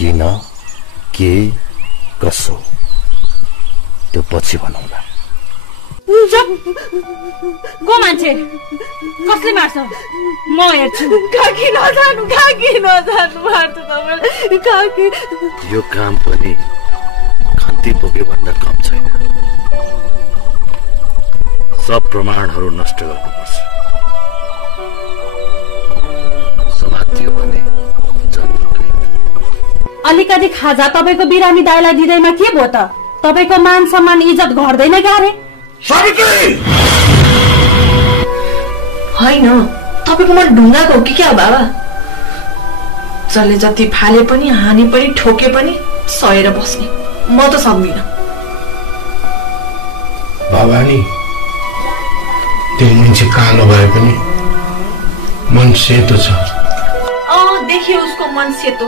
किन के कसो त्यो पछि भनौँला। गो मान्छे कसले मार्छ म हेर्छु। काकी नजानु मार्छु तपाईलाई काकी। यो काम पनि खन्ती बोके भन्दा कम छैन। सब प्रमाणहरू नष्ट गर्नुपर्छ। समातियो भने अलिकति खाजा तपाईको बिरामी दाइलाई दिँदैमा के भयो त? तपाईको मान सम्मान इज्जत घट्दैन गारे? होइन तपाईको मन ढुङ्गाको हो कि क्या बाबा? जसले जति फाले पनि हानि पनि ठोके पनि सहेर बस्ने म त सक्दिन। बाबा नि त्यो मान्छे कालो भए पनि मन सेतो छ। देखियो उसको मन सेतो।